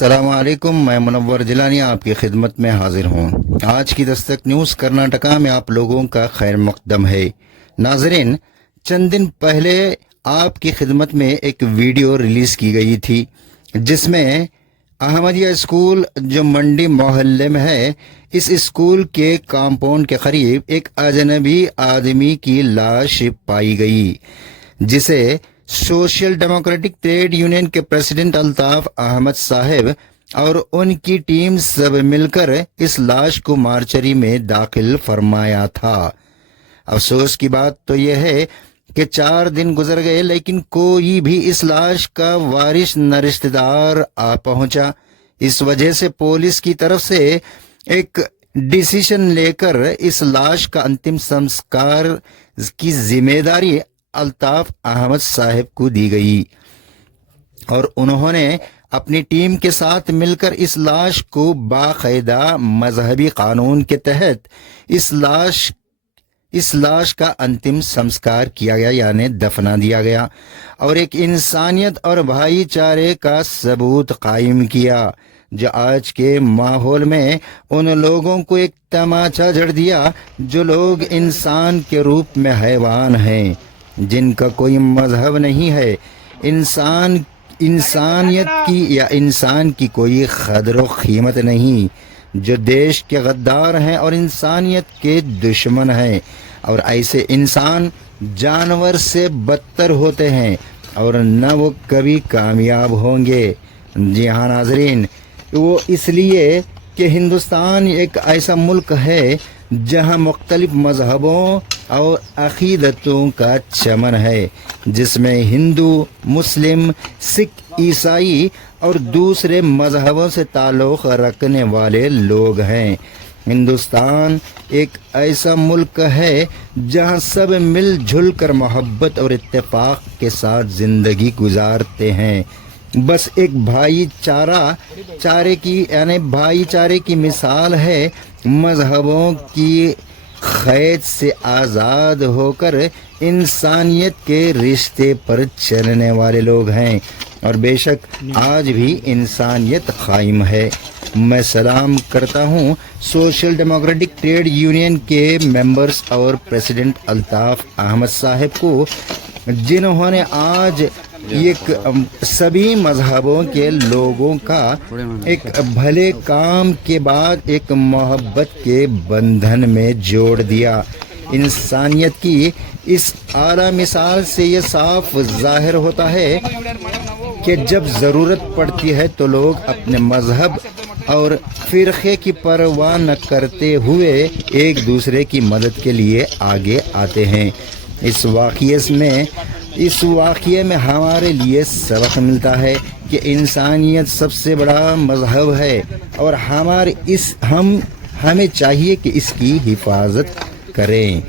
अस्सलाम वालेकुम, मैं मुनव्वर जिलानी आपकी खिदमत में हाजिर हूँ। आज की दस्तक न्यूज़ कर्नाटका में आप लोगों का खैर मकदम है। नाजरीन, चंद दिन पहले आपकी खिदमत में एक वीडियो रिलीज की गई थी जिसमें अहमदिया स्कूल जो मंडी मोहल्ले में है, इस स्कूल के कंपाउंड के करीब एक अजनबी आदमी की लाश पाई गई, जिसे सोशल डेमोक्रेटिक ट्रेड यूनियन के प्रेसिडेंट अल्ताफ अहमद साहब और उनकी टीम सब मिलकर इस लाश को मार्चरी में दाखिल फरमाया था। अफसोस की बात तो यह है कि 4 दिन गुजर गए लेकिन कोई भी इस लाश का वारिस न रिश्तेदार आ पहुंचा। इस वजह से पुलिस की तरफ से एक डिसीजन लेकर इस लाश का अंतिम संस्कार की जिम्मेदारी अल्ताफ अहमद साहब को दी गई और उन्होंने अपनी टीम के साथ मिलकर इस लाश को बाकायदा मजहबी कानून के तहत इस लाश का अंतिम संस्कार किया गया, यानी दफना दिया गया और एक इंसानियत और भाईचारे का सबूत कायम किया, जो आज के माहौल में उन लोगों को एक तमाचा जड़ दिया जो लोग इंसान के रूप में हैवान हैं, जिनका कोई मजहब नहीं है, इंसानियत की या इंसान की कोई कदर व कीमत नहीं, जो देश के गद्दार हैं और इंसानियत के दुश्मन हैं और ऐसे इंसान जानवर से बदतर होते हैं और न वो कभी कामयाब होंगे। जी हाँ नाजरीन, वो इसलिए कि हिंदुस्तान एक ऐसा मुल्क है जहाँ मुख्तलिफ मजहबों और अकीदतों का चमन है, जिसमें हिंदू, मुस्लिम, सिख, ईसाई और दूसरे मजहबों से ताल्लुक़ रखने वाले लोग हैं। हिंदुस्तान एक ऐसा मुल्क है जहाँ सब मिलजुल कर मोहब्बत और इत्तेफाक के साथ ज़िंदगी गुजारते हैं। बस एक भाईचारे की मिसाल है। मजहबों की क़ैद से आज़ाद होकर इंसानियत के रिश्ते पर चलने वाले लोग हैं और बेशक आज भी इंसानियत कायम है। मैं सलाम करता हूँ सोशल डेमोक्रेटिक ट्रेड यूनियन के मेंबर्स और प्रेसिडेंट अल्ताफ अहमद साहब को, जिन्होंने आज एक सभी मजहबों के लोगों का एक भले काम के बाद एक मोहब्बत के बंधन में जोड़ दिया। इंसानियत की इस आला मिसाल से ये साफ जाहिर होता है कि जब ज़रूरत पड़ती है तो लोग अपने मजहब और फ़िरक़े की परवाह न करते हुए एक दूसरे की मदद के लिए आगे आते हैं। इस वाक़ये में हमारे लिए सबक मिलता है कि इंसानियत सबसे बड़ा मजहब है और हमें चाहिए कि इसकी हिफाजत करें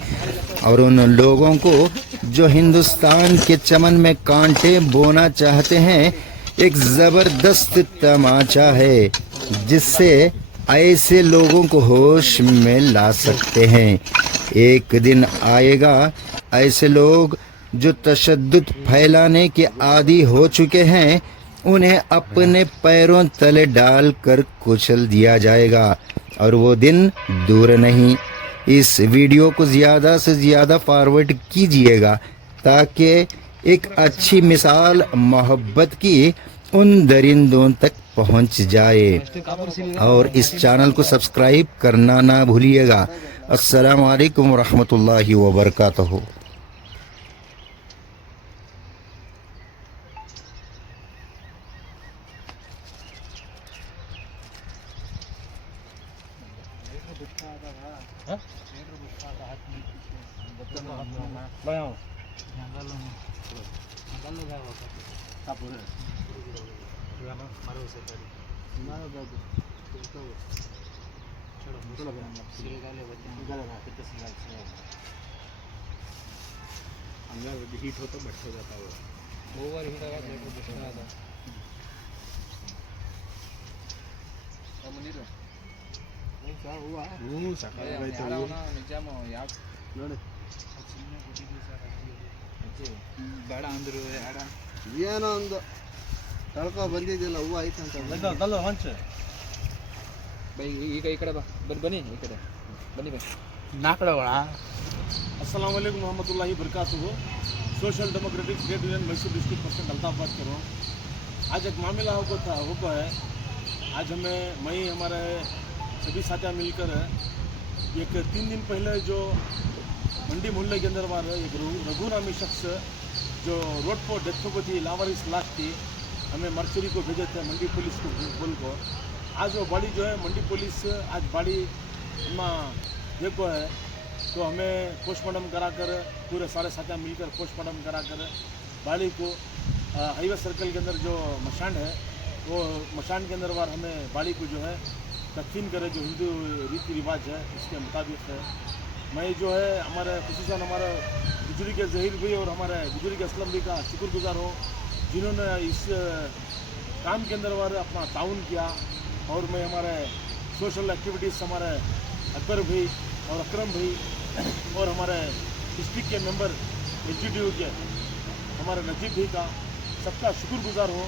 और उन लोगों को जो हिंदुस्तान के चमन में कांटे बोना चाहते हैं, एक ज़बरदस्त तमाचा है जिससे ऐसे लोगों को होश में ला सकते हैं। एक दिन आएगा ऐसे लोग जो तशद्दुद फैलाने के आदी हो चुके हैं, उन्हें अपने पैरों तले डाल कर कुचल दिया जाएगा और वो दिन दूर नहीं। इस वीडियो को ज़्यादा से ज़्यादा फॉरवर्ड कीजिएगा ताकि एक अच्छी मिसाल मोहब्बत की उन दरिंदों तक पहुंच जाए और इस चैनल को सब्सक्राइब करना ना भूलिएगा। अस्सलामु अलैकुम रहमतुल्लाहि व बरकातहू। अंदर हीट हो तो बैठ हो जाता है वो ओवर हीट आया तो बुझना था अब नहीं तो नहीं क्या हुआ वो सकाळ तो ना निजामो यार ನೋಡಿ ಚಿನ್ನ ಕೊಟ್ಟಿದ್ದೀವಿ ಸರ್ ಅಜ್ಜಿ ಬೇಡ ಅಂದ್ರು ಯಾಡ ಏನೋ ಒಂದು ತಳ್ಕೊ ಬಂದಿದ್ದಿಲ್ಲ ಹೂವು ಐತೆ ಅಂತ ಹಂಚ ಬೈ ಈಗ ಈ ಕಡೆ ಬಾ ಬನ್ನಿ ಈ ಕಡೆ ಬನ್ನಿ ಬೈ नाकड़वाड़ा। अस्सलाम वालेकुम रहमतुल्लाहि बरकातुहू। Social democratic trade union Mysore district president Altaf बात कर रहा हूँ। आज एक मामला हुआ है। आज मैं हमारे सभी साथियाँ मिलकर एक 3 दिन पहले जो मंडी मोहल्ले के अंदर वाले एक रघु नामी शख्स जो रोड पर डेथ हो थी, लावारिस लाश थी, हमें मर्चरी को भेजे थे मंडी पुलिस को बोल को। आज वो बॉडी जो है मंडी पुलिस आज बॉडी देखो है, तो हमें पोस्टमार्टम कराकर पूरे सारे साथियाँ मिलकर पोस्टमार्टम कराकर बॉडी को हाईवे सर्कल के अंदर जो मशान है वो मशान के अंदर बार हमें बॉडी को जो है तदफीन करे, जो हिंदू रीति रिवाज है उसके मुताबिक है। मैं जो है हमारे खुसूसन हमारे गुजरी के जहीर भाई और हमारे गुजरी के असलम भाई का शुक्रगुजार हूँ, जिन्होंने इस काम के अंदर बार अपना ताउन किया। और मैं हमारे सोशल एक्टिविटीज़ हमारे अकबर भाई और अकरम भाई और हमारे डिस्ट्रिक्ट के मेंबर एग्जीक्यूटिव के हमारे नजीब भाई का सबका शुक्रगुजार हूँ।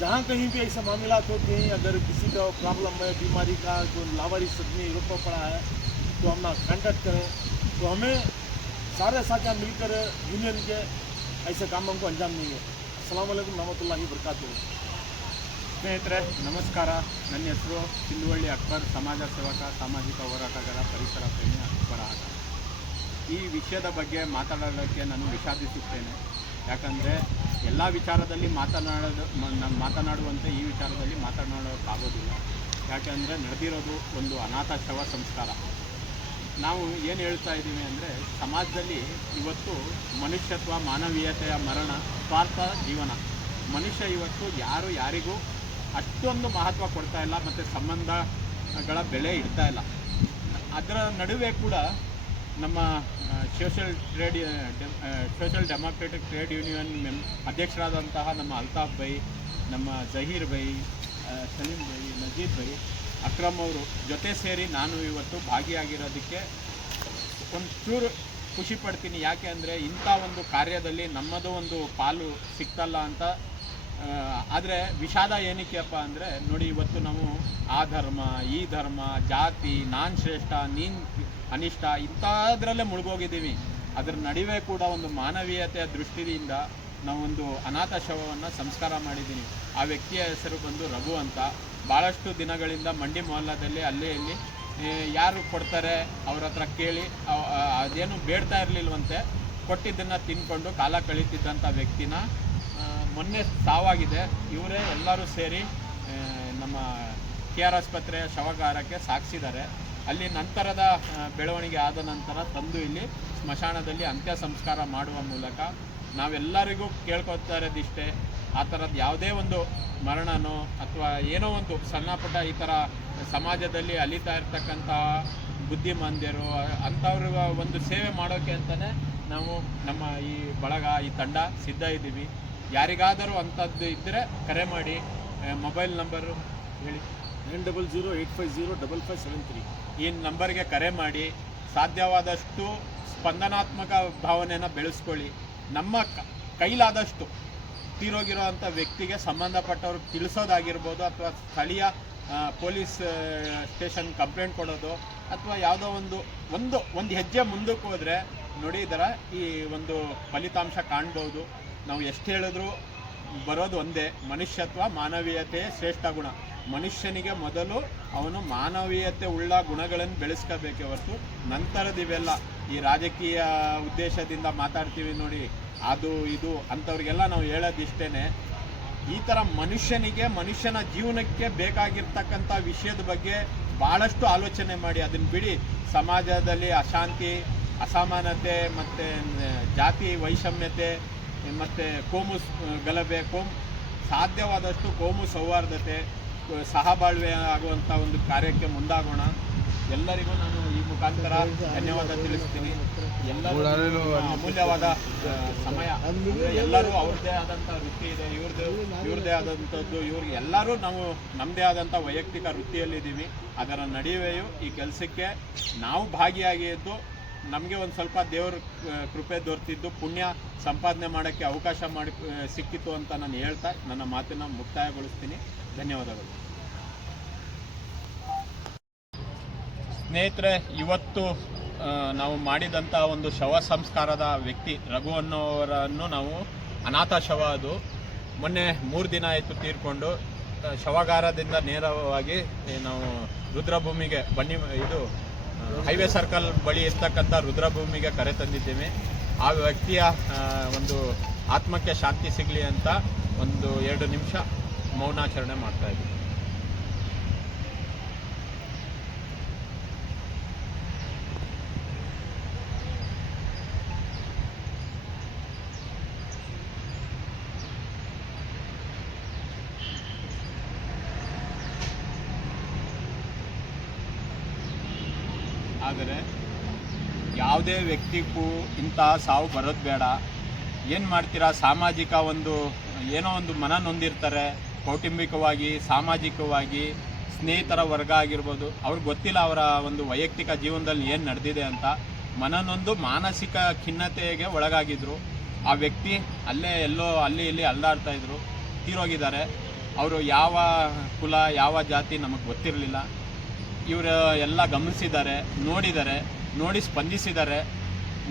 जहाँ कहीं भी ऐसे मामला होते हैं, अगर किसी का प्रॉब्लम है, बीमारी का जो लावारिस आदमी रोड पर पड़ा है, तो हम कांटेक्ट करें, तो हमें सारे साथियाँ मिलकर यूनियन के ऐसे कामों को अंजाम देंगे। अस्सलाम वालेकुम रहमतुल्लाहि बरकातुहू। ಸ್ನೇಹಿತರೆ ನಮಸ್ಕಾರ. ನನ್ನ ಹೆಸರು ಸಿಂಧುವಳ್ಳಿ ಅಕ್ಬರ್, ಸಮಾಜ ಸೇವಕ, ಸಾಮಾಜಿಕ ಹೋರಾಟಗಾರ, ಪರಿಸರ ಪ್ರೇಮಿ ಅಕ್ಬರ್ ಆಟ. ಈ ವಿಷಯದ ಬಗ್ಗೆ ಮಾತನಾಡೋಕ್ಕೆ ನಾನು ವಿಷಾದಿಸುತ್ತೇನೆ. ಯಾಕಂದರೆ ಎಲ್ಲ ವಿಚಾರದಲ್ಲಿ ಮಾತನಾಡುವಂತೆ ಈ ವಿಚಾರದಲ್ಲಿ ಮಾತನಾಡೋಕ್ಕಾಗೋದಿಲ್ಲ. ಯಾಕೆಂದರೆ ನಡೆದಿರೋದು ಒಂದು ಅನಾಥ ಶವ ಸಂಸ್ಕಾರ. ನಾವು ಏನು ಹೇಳ್ತಾ ಇದ್ದೀವಿ ಅಂದರೆ, ಸಮಾಜದಲ್ಲಿ ಇವತ್ತು ಮನುಷ್ಯತ್ವ, ಮಾನವೀಯತೆಯ ಮರಣ, ಸ್ವಾರ್ಥ ಜೀವನ. ಮನುಷ್ಯ ಇವತ್ತು ಯಾರಿಗೂ ಅಷ್ಟೊಂದು ಮಹತ್ವ ಕೊಡ್ತಾ ಇಲ್ಲ ಮತ್ತು ಸಂಬಂಧಗಳ ಬೆಲೆ ಇಡ್ತಾ ಇಲ್ಲ. ಅದರ ನಡುವೆ ಕೂಡ ನಮ್ಮ ಸೋಷಲ್ ಡೆಮೋಕ್ರೆಟಿಕ್ ಟ್ರೇಡ್ ಯೂನಿಯನ್ ಅಧ್ಯಕ್ಷರಾದಂತಹ ನಮ್ಮ ಅಲ್ತಾಫ್ ಬೈ, ನಮ್ಮ ಜಹೀರ್ ಬೈ, ಸಲೀಂ ಬೈ, ನಜೀದ್ ಬೈ, ಅಕ್ರಮ್ ಅವರು ಜೊತೆ ಸೇರಿ ನಾನು ಇವತ್ತು ಭಾಗಿಯಾಗಿರೋದಕ್ಕೆ ಒಂಚೂರು ಖುಷಿ ಪಡ್ತೀನಿ. ಯಾಕೆ ಅಂದರೆ ಇಂಥ ಒಂದು ಕಾರ್ಯದಲ್ಲಿ ನಮ್ಮದು ಒಂದು ಪಾಲು ಸಿಕ್ತಲ್ಲ ಅಂತ. ಆದರೆ ವಿಷಾದ ಏನಕ್ಕೆಪ್ಪ ಅಂದರೆ, ನೋಡಿ ಇವತ್ತು ನಾವು ಆ ಧರ್ಮ, ಈ ಧರ್ಮ, ಜಾತಿ, ನಾನ್ ಶ್ರೇಷ್ಠ, ನೀನು ಅನಿಷ್ಟ ಇಂಥದ್ರಲ್ಲೇ ಮುಳುಗೋಗಿದ್ದೀವಿ. ಅದರ ನಡುವೆ ಕೂಡ ಒಂದು ಮಾನವೀಯತೆಯ ದೃಷ್ಟಿಯಿಂದ ನಾವೊಂದು ಅನಾಥ ಶವವನ್ನು ಸಂಸ್ಕಾರ ಮಾಡಿದ್ದೀನಿ. ಆ ವ್ಯಕ್ತಿಯ ಹೆಸರು ಬಂದು ರಘು ಅಂತ. ಭಾಳಷ್ಟು ದಿನಗಳಿಂದ ಮಂಡಿ ಮೊಹಲ್ಲಾದಲ್ಲಿ ಅಲ್ಲೇ ಇಲ್ಲಿ ಯಾರು ಕೊಡ್ತಾರೆ ಅವ್ರ ಹತ್ರ ಕೇಳಿ ಅದೇನು ಬೇಡ್ತಾ ಇರಲಿಲ್ವಂತೆ, ಕೊಟ್ಟಿದ್ದನ್ನು ತಿನ್ಕೊಂಡು ಕಾಲ ಕಳೀತಿದ್ದಂಥ ವ್ಯಕ್ತಿನ ಮೊನ್ನೆ ಸಾವಾಗಿದೆ. ಇವರೇ ಎಲ್ಲರೂ ಸೇರಿ ನಮ್ಮ KR ಆಸ್ಪತ್ರೆಯ ಶವಗಾರಕ್ಕೆ ಸಾಗಿಸಿದ್ದಾರೆ. ಅಲ್ಲಿ ನಂತರದ ಬೆಳವಣಿಗೆ ಆದ ನಂತರ ತಂದು ಇಲ್ಲಿ ಸ್ಮಶಾನದಲ್ಲಿ ಅಂತ್ಯ ಸಂಸ್ಕಾರ ಮಾಡುವ ಮೂಲಕ ನಾವೆಲ್ಲರಿಗೂ ಕೇಳ್ಕೊತಾ ಇರೋದಿಷ್ಟೇ, ಆ ಥರದ್ದು ಯಾವುದೇ ಒಂದು ಮರಣನೋ ಅಥವಾ ಏನೋ ಒಂದು ಸಣ್ಣ ಪುಟ್ಟ ಈ ಥರ ಸಮಾಜದಲ್ಲಿ ಅಲಿತಾ ಇರ್ತಕ್ಕಂಥ ಬುದ್ಧಿಮಾಂದ್ಯರು ಅಂಥವ್ರಿಗೆ ಒಂದು ಸೇವೆ ಮಾಡೋಕ್ಕೆ ಅಂತಲೇ ನಾವು ನಮ್ಮ ಈ ಬಳಗ, ಈ ತಂಡ ಸಿದ್ಧ ಇದ್ದೀವಿ. ಯಾರಿಗಾದರೂ ಅಂಥದ್ದು ಇದ್ದರೆ ಕರೆ ಮಾಡಿ. ಮೊಬೈಲ್ ನಂಬರು ಹೇಳಿ, 9008505573. ಈ ನಂಬರ್ಗೆ ಕರೆ ಮಾಡಿ ಸಾಧ್ಯವಾದಷ್ಟು ಸ್ಪಂದನಾತ್ಮಕ ಭಾವನೆಯನ್ನು ಬೆಳೆಸ್ಕೊಳ್ಳಿ. ನಮ್ಮ ಕೈಲಾದಷ್ಟು ತೀರೋಗಿರೋ ಅಂಥ ವ್ಯಕ್ತಿಗೆ ಸಂಬಂಧಪಟ್ಟವ್ರು ತಿಳಿಸೋದಾಗಿರ್ಬೋದು, ಅಥವಾ ಸ್ಥಳೀಯ ಪೊಲೀಸ್ ಸ್ಟೇಷನ್ ಕಂಪ್ಲೇಂಟ್ ಕೊಡೋದು, ಅಥವಾ ಯಾವುದೋ ಒಂದು ಹೆಜ್ಜೆ ಮುಂದಕ್ಕೆ ಹೋದರೆ ನೋಡಿ ಇದರ ಈ ಒಂದು ಫಲಿತಾಂಶ ಕಾಣ್ಬೋದು. ನಾವು ಎಷ್ಟು ಹೇಳಿದ್ರೂ ಬರೋದು ಒಂದೇ, ಮನುಷ್ಯತ್ವ, ಮಾನವೀಯತೆ ಶ್ರೇಷ್ಠ ಗುಣ. ಮನುಷ್ಯನಿಗೆ ಮೊದಲು ಅವನು ಮಾನವೀಯತೆ ಉಳ್ಳ ಗುಣಗಳನ್ನು ಬೆಳೆಸ್ಕೋಬೇಕೇ ಹೊರತು ನಂತರದಿವೆಲ್ಲ ಈ ರಾಜಕೀಯ ಉದ್ದೇಶದಿಂದ ಮಾತಾಡ್ತೀವಿ ನೋಡಿ, ಅದು ಇದು ಅಂಥವ್ರಿಗೆಲ್ಲ ನಾವು ಹೇಳೋದಿಷ್ಟೇ. ಈ ಥರ ಮನುಷ್ಯನ ಜೀವನಕ್ಕೆ ಬೇಕಾಗಿರ್ತಕ್ಕಂಥ ವಿಷಯದ ಬಗ್ಗೆ ಭಾಳಷ್ಟು ಆಲೋಚನೆ ಮಾಡಿ ಅದನ್ನು ಬಿಡಿ. ಸಮಾಜದಲ್ಲಿ ಅಶಾಂತಿ, ಅಸಮಾನತೆ ಮತ್ತು ಜಾತಿ ವೈಷಮ್ಯತೆ ಮತ್ತು ಕೋಮು ಗಲಭೆ, ಸಾಧ್ಯವಾದಷ್ಟು ಕೋಮು ಸೌಹಾರ್ದತೆ, ಸಹಬಾಳ್ವೆ ಆಗುವಂಥ ಒಂದು ಕಾರ್ಯಕ್ಕೆ ಮುಂದಾಗೋಣ. ಎಲ್ಲರಿಗೂ ನಾನು ಈ ಮುಖಾಂತರ ಧನ್ಯವಾದ ತಿಳಿಸ್ತೀನಿ. ಎಲ್ಲರೂ ಅಮೂಲ್ಯವಾದ ಸಮಯ. ಎಲ್ಲರೂ ಅವ್ರದ್ದೇ ಆದಂಥ ವೃತ್ತಿ ಇದೆ, ಇವ್ರದ್ದೇ ಆದಂಥದ್ದು, ಇವ್ರಿಗೆ ಎಲ್ಲರೂ ನಾವು ನಮ್ಮದೇ ಆದಂಥ ವೈಯಕ್ತಿಕ ವೃತ್ತಿಯಲ್ಲಿದ್ದೀವಿ. ಅದರ ನಡುವೆಯೂ ಈ ಕೆಲಸಕ್ಕೆ ನಾವು ಭಾಗಿಯಾಗಿದ್ದು ನಮಗೆ ಒಂದು ಸ್ವಲ್ಪ ದೇವ್ರ ಕೃಪೆ ದೊರೆತಿದ್ದು ಪುಣ್ಯ ಸಂಪಾದನೆ ಮಾಡೋಕ್ಕೆ ಅವಕಾಶ ಸಿಕ್ಕಿತ್ತು ಅಂತ ನಾನು ಹೇಳ್ತಾ ನನ್ನ ಮಾತನ್ನು ಮುಕ್ತಾಯಗೊಳಿಸ್ತೀನಿ. ಧನ್ಯವಾದಗಳು. ಸ್ನೇಹಿತರೆ, ಇವತ್ತು ನಾವು ಮಾಡಿದಂಥ ಒಂದು ಶವ ಸಂಸ್ಕಾರದ ವ್ಯಕ್ತಿ ರಘು ಅನ್ನೋವರನ್ನು ನಾವು ಅನಾಥ ಶವ, ಅದು ಮೊನ್ನೆ 3 ದಿನ ಆಯಿತು ತೀರ್ಕೊಂಡು. ಶವಗಾರದಿಂದ ನೇರವಾಗಿ ನಾವು ರುದ್ರಭೂಮಿಗೆ ಹೈವೇ ಸರ್ಕಲ್ ಬಳಿ ಇರ್ತಕ್ಕಂಥ ರುದ್ರಭೂಮಿಗೆ ಕರೆ ತಂದಿದ್ದೇವೆ. ಆ ವ್ಯಕ್ತಿಯ ಒಂದು ಆತ್ಮಕ್ಕೆ ಶಾಂತಿ ಸಿಗಲಿ ಅಂತ 2 ನಿಮಿಷ ಮೌನಾಚರಣೆ ಮಾಡ್ತಾ ಇದ್ದೀವಿ. ಆದರೆ ಯಾವುದೇ ವ್ಯಕ್ತಿಗೂ ಇಂತಹ ಸಾವು ಬರೋದು ಬೇಡ. ಏನು ಮಾಡ್ತೀರಾ, ಸಾಮಾಜಿಕ ಏನೋ ಒಂದು ಮನ ನೊಂದಿರ್ತಾರೆ, ಕೌಟುಂಬಿಕವಾಗಿ, ಸಾಮಾಜಿಕವಾಗಿ, ಸ್ನೇಹಿತರ ವರ್ಗ ಆಗಿರ್ಬೋದು, ಅವ್ರಿಗೆ ಗೊತ್ತಿಲ್ಲ ಅವರ ಒಂದು ವೈಯಕ್ತಿಕ ಜೀವನದಲ್ಲಿ ಏನು ನಡೆದಿದೆ ಅಂತ. ಮನನೊಂದು ಮಾನಸಿಕ ಖಿನ್ನತೆಗೆ ಒಳಗಾಗಿದ್ದರು. ಆ ವ್ಯಕ್ತಿ ಎಲ್ಲೋ ಅಲ್ಲಿ ಇಲ್ಲಿ ಅಲ್ಲಾಡ್ತಾಯಿದ್ರು, ತೀರೋಗಿದ್ದಾರೆ. ಅವರು ಯಾವ ಕುಲ ಯಾವ ಜಾತಿ ನಮಗೆ ಗೊತ್ತಿರಲಿಲ್ಲ. ಇವರು ಎಲ್ಲ ಗಮನಿಸಿದ್ದಾರೆ, ನೋಡಿ ಸ್ಪಂದಿಸಿದ್ದಾರೆ.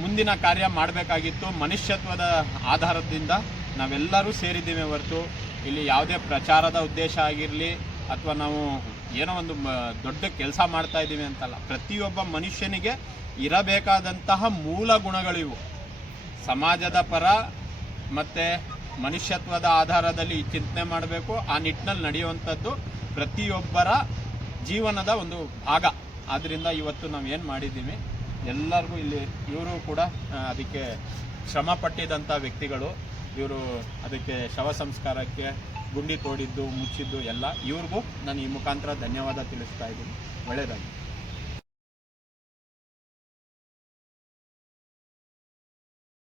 ಮುಂದಿನ ಕಾರ್ಯ ಮಾಡಬೇಕಾಗಿತ್ತು. ಮನುಷ್ಯತ್ವದ ಆಧಾರದಿಂದ ನಾವೆಲ್ಲರೂ ಸೇರಿದ್ದೀವಿ ಹೊರತು ಇಲ್ಲಿ ಯಾವುದೇ ಪ್ರಚಾರದ ಉದ್ದೇಶ ಆಗಿರಲಿ ಅಥವಾ ನಾವು ಏನೋ ಒಂದು ದೊಡ್ಡ ಕೆಲಸ ಮಾಡ್ತಾ ಇದ್ದೀವಿ ಅಂತಲ್ಲ. ಪ್ರತಿಯೊಬ್ಬ ಮನುಷ್ಯನಿಗೆ ಇರಬೇಕಾದಂತಹ ಮೂಲ ಗುಣಗಳಿವು. ಸಮಾಜದ ಪರ ಮತ್ತು ಮನುಷ್ಯತ್ವದ ಆಧಾರದಲ್ಲಿ ಚಿಂತನೆ ಮಾಡಬೇಕು. ಆ ನಿಟ್ಟಿನಲ್ಲಿ ನಡೆಯುವಂಥದ್ದು ಪ್ರತಿಯೊಬ್ಬರ ಜೀವನದ ಒಂದು ಭಾಗ. ಆದ್ದರಿಂದ ಇವತ್ತು ನಾವು ಏನು ಮಾಡಿದ್ದೀವಿ, ಎಲ್ಲರಿಗೂ ಇಲ್ಲಿ ಇವರು ಕೂಡ ಅದಕ್ಕೆ ಶ್ರಮ ಪಟ್ಟಿದ್ದಂಥ ವ್ಯಕ್ತಿಗಳು. ಇವರು ಅದಕ್ಕೆ ಶವ ಸಂಸ್ಕಾರಕ್ಕೆ ಗುಂಡಿ ತೋಡಿದ್ದು, ಮುಚ್ಚಿದ್ದು ಎಲ್ಲ ಇವ್ರಿಗೂ ನಾನು ಈ ಮುಖಾಂತರ ಧನ್ಯವಾದ ತಿಳಿಸ್ತಾ ಇದ್ದೀನಿ. ಒಳ್ಳೆಯದಾಗಿ.